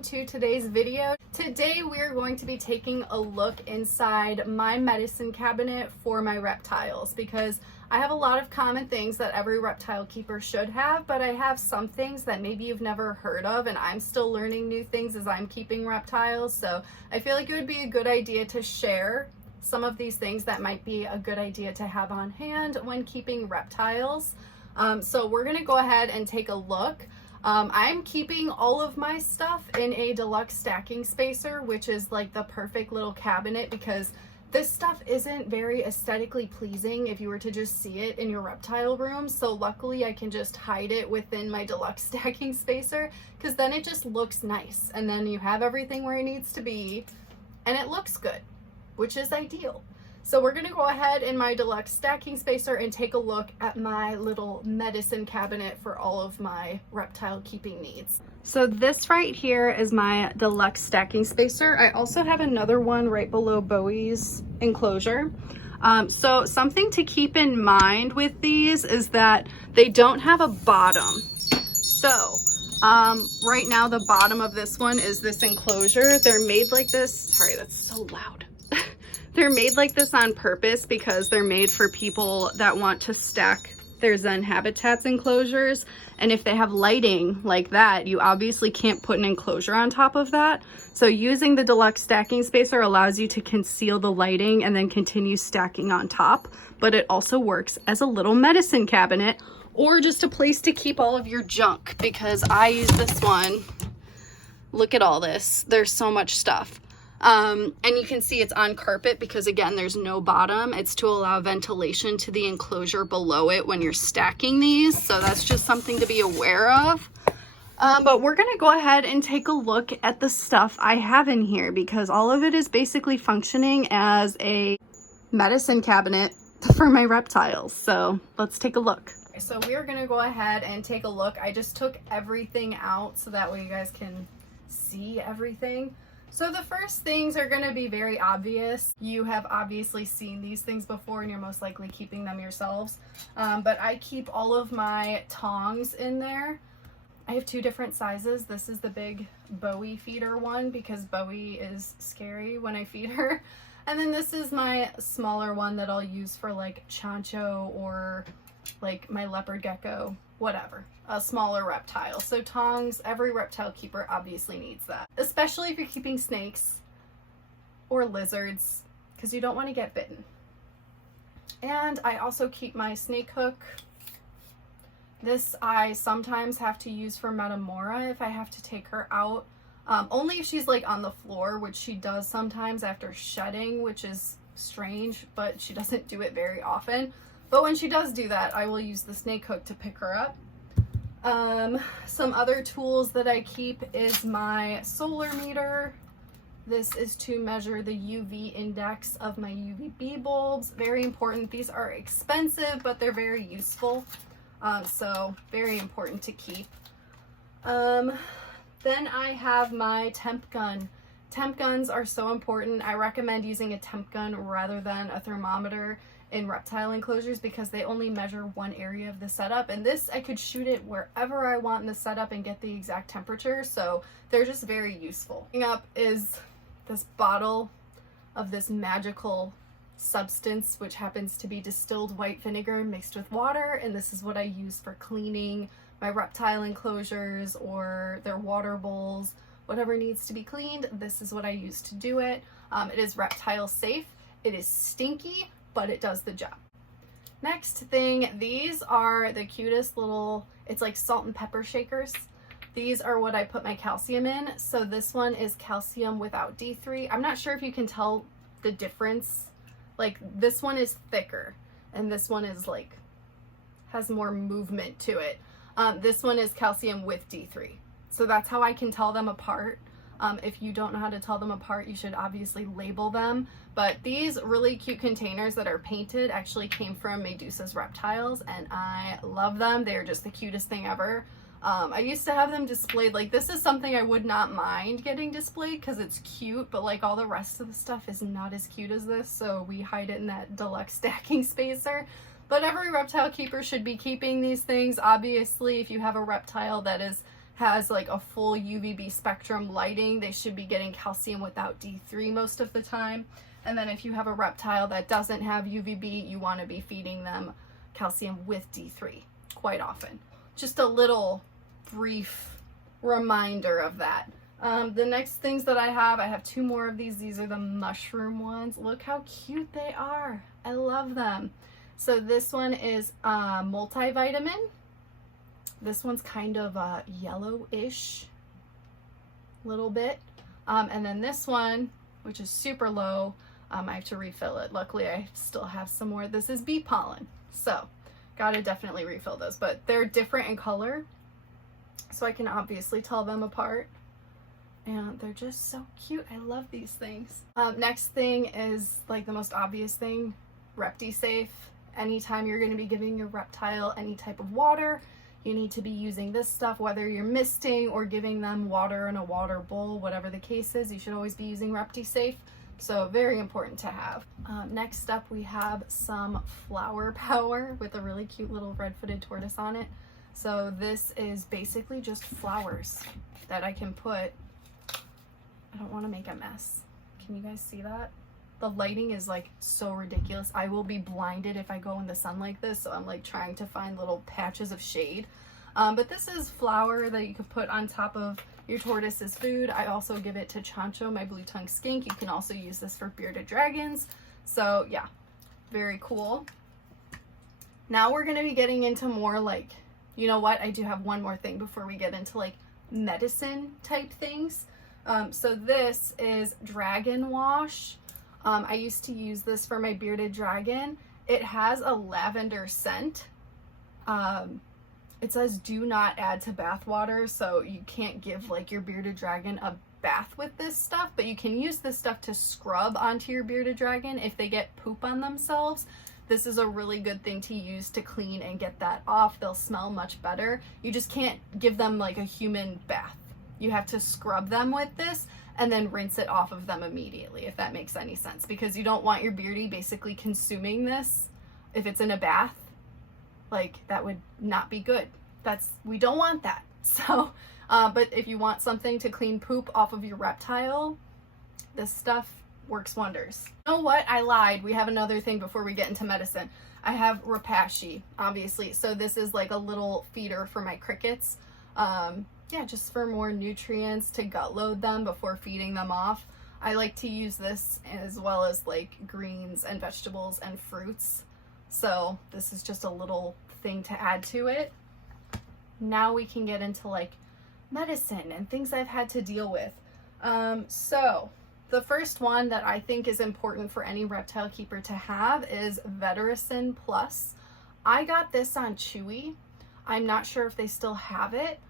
welcome to today's video. Today we are going to be taking a look inside my medicine cabinet for my reptiles, because I have a lot of common things that every reptile keeper should have, but I have some things that maybe you've never heard of, and I'm still learning new things as I'm keeping reptiles. So I feel like it would be a good idea to share some of these things that might be a good idea to have on hand when keeping reptiles. So we're gonna go ahead and take a look. I'm keeping all of my stuff in a Deluxe stacking spacer, which is like the perfect little cabinet, because this stuff isn't very aesthetically pleasing if you were to just see it in your reptile room. So luckily I can just hide it within my Deluxe stacking spacer, because then it just looks nice, and then you have everything where it needs to be and it looks good, which is ideal. So we're gonna go ahead in my Deluxe stacking spacer and take a look at my little medicine cabinet for all of my reptile keeping needs. So this right here is my Deluxe stacking spacer. I also have another one right below Bowie's enclosure. So something to keep in mind with these is that they don't have a bottom. So right now the bottom of this one is this enclosure. They're made like this. Sorry, that's so loud. They're made like this on purpose because they're made for people that want to stack their Zen habitats enclosures. And if they have lighting like that, you obviously can't put an enclosure on top of that. So using the Deluxe stacking spacer allows you to conceal the lighting and then continue stacking on top. But it also works as a little medicine cabinet or just a place to keep all of your junk, because I use this one. Look at all this. There's so much stuff. And you can see it's on carpet because, again, there's no bottom. It's to allow ventilation to the enclosure below it when you're stacking these. So that's just something to be aware of. But we're going to go ahead and take a look at the stuff I have in here, because all of it is basically functioning as a medicine cabinet for my reptiles. So let's take a look. So we're going to go ahead and take a look. I just took everything out so that way you guys can see everything. So the first things are going to be very obvious. You have obviously seen these things before and you're most likely keeping them yourselves. But I keep all of my tongs in there. I have two different sizes. This is the big Bowie feeder one because Bowie is scary when I feed her. And then this is my smaller one that I'll use for like Chancho or like my leopard gecko, whatever. A smaller reptile. So tongs, every reptile keeper obviously needs that, especially if you're keeping snakes or lizards, because you don't want to get bitten. And I also keep my snake hook. This I sometimes have to use for Metamora if I have to take her out, only if she's like on the floor, which she does sometimes after shedding, which is strange, but she doesn't do it very often. But when she does do that, I will use the snake hook to pick her up. Some other tools that I keep is my solar meter. This is to measure the UV index of my UVB bulbs. Very important. These are expensive, but they're very useful. So very important to keep. Then I have my temp gun. Temp guns are so important. I recommend using a temp gun rather than a thermometer in reptile enclosures because they only measure one area of the setup, and this I could shoot it wherever I want in the setup and get the exact temperature, so they're just very useful. Next up is this bottle of this magical substance, which happens to be distilled white vinegar mixed with water, and this is what I use for cleaning my reptile enclosures or their water bowls, whatever needs to be cleaned. This is what I use to do it. It is Reptile Safe. It is stinky, but it does the job. Next thing, these are the cutest little, it's like salt and pepper shakers. These are what I put my calcium in. So this one is calcium without D3. I'm not sure if you can tell the difference. Like this one is thicker and this one is like, has more movement to it. This one is calcium with D3. So that's how I can tell them apart. If you don't know how to tell them apart, you should obviously label them. But these really cute containers that are painted actually came from Medusa's Reptiles, and I love them. They're just the cutest thing ever. I used to have them displayed. Like, this is something I would not mind getting displayed because it's cute, but like all the rest of the stuff is not as cute as this, so we hide it in that Deluxe stacking spacer. But every reptile keeper should be keeping these things. Obviously, if you have a reptile that is has like a full UVB spectrum lighting, they should be getting calcium without D3 most of the time. And then if you have a reptile that doesn't have UVB, you want to be feeding them calcium with D3 quite often. Just a little brief reminder of that. The next things that I have 2 more of these. These are the mushroom ones. Look how cute they are. I love them. So this one is multivitamin. This one's kind of yellowish, little bit. And then this one, which is super low, I have to refill it. Luckily, I still have some more. This is bee pollen. So gotta definitely refill those, but they're different in color, so I can obviously tell them apart. And they're just so cute. I love these things. Next thing is like the most obvious thing, Repty Safe. Anytime you're going to be giving your reptile any type of water, you need to be using this stuff, whether you're misting or giving them water in a water bowl, whatever the case is, you should always be using Repty Safe. So very important to have. Next up, we have some flower power with a really cute little red-footed tortoise on it. So this is basically just flowers that I can put. I don't want to make a mess. Can you guys see that? The lighting is like so ridiculous. I will be blinded if I go in the sun like this, so I'm like trying to find little patches of shade. But this is flour that you could put on top of your tortoise's food. I also give it to Chancho, my blue tongue skink. You can also use this for bearded dragons. So yeah, very cool. Now we're gonna be getting into more like, you know what? I do have one more thing before we get into like medicine type things. So this is dragon wash. I used to use this for my bearded dragon. It has a lavender scent. It says do not add to bath water, so you can't give like your bearded dragon a bath with this stuff, but you can use this stuff to scrub onto your bearded dragon if they get poop on themselves. This is a really good thing to use to clean and get that off. They'll smell much better. You just can't give them like a human bath. You have to scrub them with this and then rinse it off of them immediately, if that makes any sense, because you don't want your beardy basically consuming this if it's in a bath. Like, that would not be good. We don't want that. So, but if you want something to clean poop off of your reptile, this stuff works wonders. You know what? I lied. We have another thing before we get into medicine. I have Repashy, obviously. So this is like a little feeder for my crickets. Yeah, just for more nutrients to gut load them before feeding them off. I like to use this as well as like greens and vegetables and fruits. So this is just a little thing to add to it. Now we can get into like medicine and things I've had to deal with. So the first one that I think is important for any reptile keeper to have is Veterin Plus. I got this on Chewy. I'm not sure if they still have it.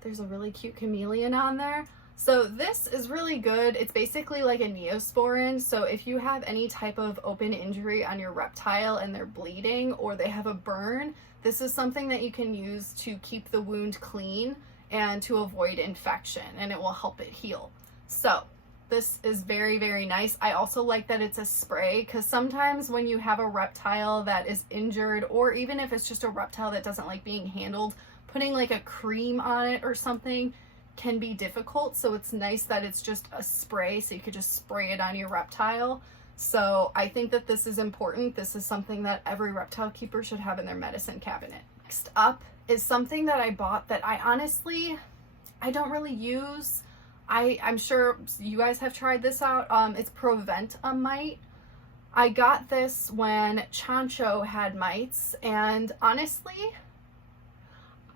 There's a really cute chameleon on there. So this is really good. It's basically like a neosporin. So if you have any type of open injury on your reptile and they're bleeding or they have a burn, this is something that you can use to keep the wound clean and to avoid infection, and it will help it heal. So this is very, very nice. I also like that it's a spray, because sometimes when you have a reptile that is injured, or even if it's just a reptile that doesn't like being handled, putting like a cream on it or something can be difficult. So it's nice that it's just a spray, so you could just spray it on your reptile. So I think that this is important. This is something that every reptile keeper should have in their medicine cabinet. Next up is something that I bought that I don't really use. I'm sure you guys have tried this out. It's PreventaM. I got this when Chancho had mites, and honestly,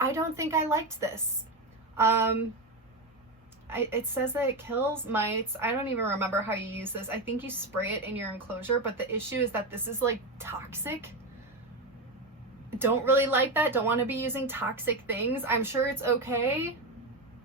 I don't think I liked this. It says that it kills mites. I don't even remember how you use this. I think you spray it in your enclosure, but the issue is that this is like toxic. Don't really like that. Don't want to be using toxic things. I'm sure it's okay.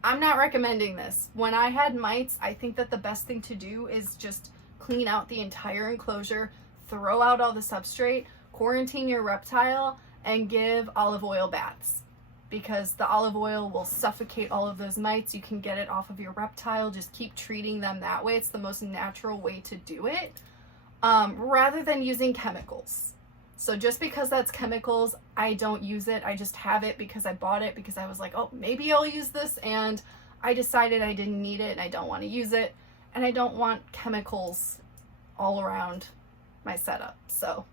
I'm not recommending this. When I had mites, I think that the best thing to do is just clean out the entire enclosure, throw out all the substrate, quarantine your reptile, and give olive oil baths, because the olive oil will suffocate all of those mites. You can get it off of your reptile. Just keep treating them that way. It's the most natural way to do it, rather than using chemicals. So just because that's chemicals, I don't use it. I just have it because I bought it because I was like, oh, maybe I'll use this, and I decided I didn't need it and I don't want to use it, and I don't want chemicals all around my setup. So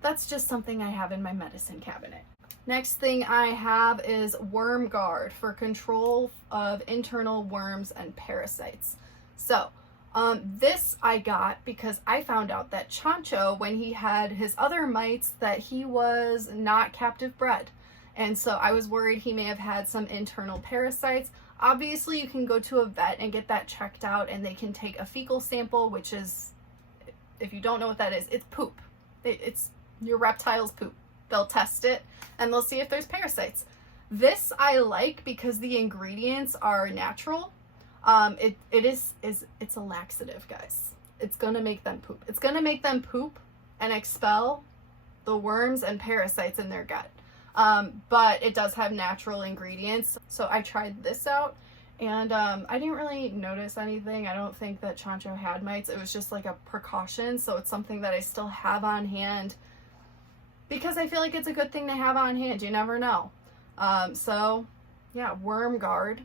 that's just something I have in my medicine cabinet. Next thing I have is Worm Guard for control of internal worms and parasites. So this I got because I found out that Chancho, when he had his other mites, that he was not captive bred. And so I was worried he may have had some internal parasites. Obviously, you can go to a vet and get that checked out, and they can take a fecal sample, which is, if you don't know what that is, it's poop. It's your reptile's poop. They'll test it and they'll see if there's parasites. This I like because the ingredients are natural. It's a laxative, guys. It's gonna make them poop. It's gonna make them poop and expel the worms and parasites in their gut. But it does have natural ingredients. So I tried this out, and I didn't really notice anything. I don't think that Chancho had mites. It was just like a precaution. So it's something that I still have on hand because I feel like it's a good thing to have on hand. You never know. So yeah, Worm Guard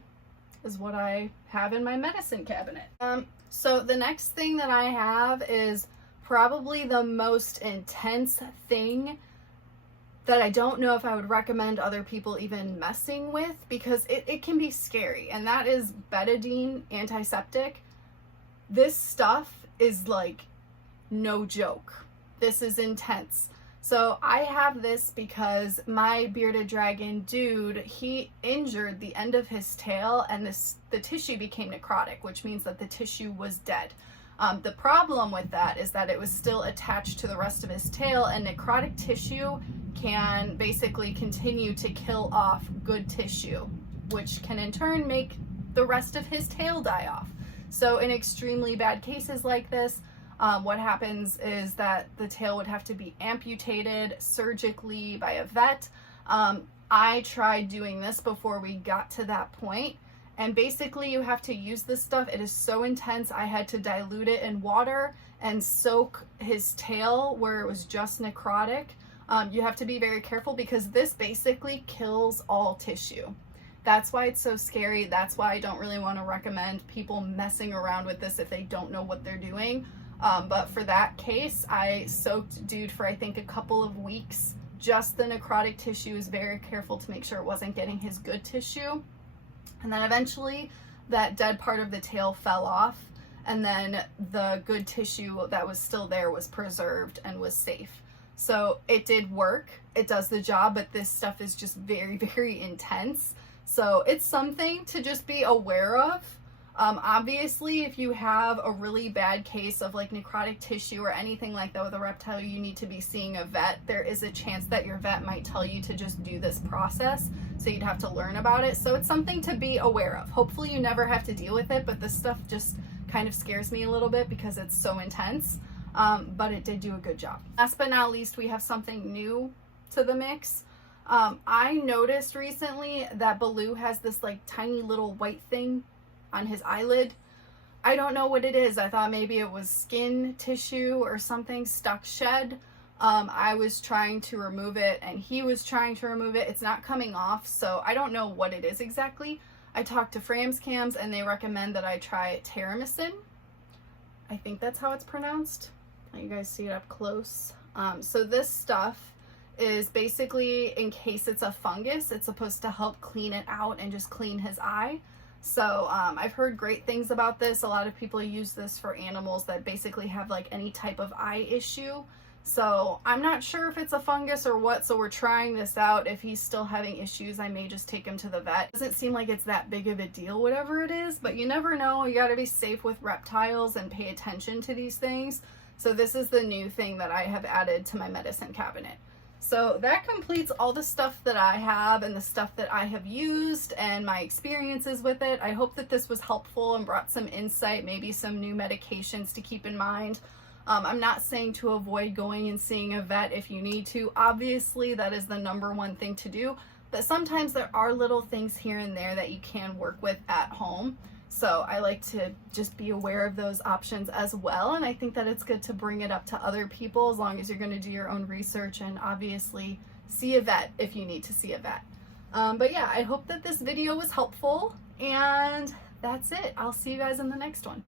is what I have in my medicine cabinet. So the next thing that I have is probably the most intense thing that I don't know if I would recommend other people even messing with, because it can be scary, and that is Badine antiseptic. This stuff is like no joke. This is intense. So I have this because my bearded dragon dude, he injured the end of his tail, and the tissue became necrotic, which means that the tissue was dead. The problem with that is that it was still attached to the rest of his tail, and necrotic tissue can basically continue to kill off good tissue, which can in turn make the rest of his tail die off. So in extremely bad cases like this, what happens is that the tail would have to be amputated surgically by a vet. I tried doing this before we got to that point, and basically you have to use this stuff. It is so intense. I had to dilute it in water and soak his tail where it was just necrotic. You have to be very careful because this basically kills all tissue. That's why it's so scary. That's why I don't really want to recommend people messing around with this if they don't know what they're doing. But for that case, I soaked dude for I think a couple of weeks, just the necrotic tissue. Was very careful to make sure it wasn't getting his good tissue. And then eventually that dead part of the tail fell off, and then the good tissue that was still there was preserved and was safe. So it did work. It does the job, but this stuff is just very, very intense. So it's something to just be aware of. Obviously, if you have a really bad case of like necrotic tissue or anything like that with a reptile, you need to be seeing a vet. There is a chance that your vet might tell you to just do this process, so you'd have to learn about it. So it's something to be aware of. Hopefully you never have to deal with it, but this stuff just kind of scares me a little bit because it's so intense. But it did do a good job. Last but not least, we have something new to the mix. I noticed recently that Baloo has this like tiny little white thing on his eyelid. I don't know what it is. I thought maybe it was skin tissue or something stuck shed. I was trying to remove it and he was trying to remove it. It's not coming off, so I don't know what it is exactly. I talked to Framscams and they recommend that I try Teramis. I think that's how it's pronounced. Let you guys see it up close. So this stuff is basically, in case it's a fungus, it's supposed to help clean it out and just clean his eye. So I've heard great things about this. A lot of people use this for animals that basically have like any type of eye issue. So I'm not sure if it's a fungus or what, so we're trying this out. If he's still having issues, I may just take him to the vet. It doesn't seem like it's that big of a deal, whatever it is, but you never know. You gotta be safe with reptiles and pay attention to these things. So this is the new thing that I have added to my medicine cabinet. So that completes all the stuff that I have and the stuff that I have used and my experiences with it. I hope that this was helpful and brought some insight, maybe some new medications to keep in mind. I'm not saying to avoid going and seeing a vet if you need to. Obviously, that is the #1 thing to do, but sometimes there are little things here and there that you can work with at home. So I like to just be aware of those options as well, and I think that it's good to bring it up to other people as long as you're going to do your own research and obviously see a vet if you need to see a vet. But yeah, I hope that this video was helpful, and that's it. I'll see you guys in the next one.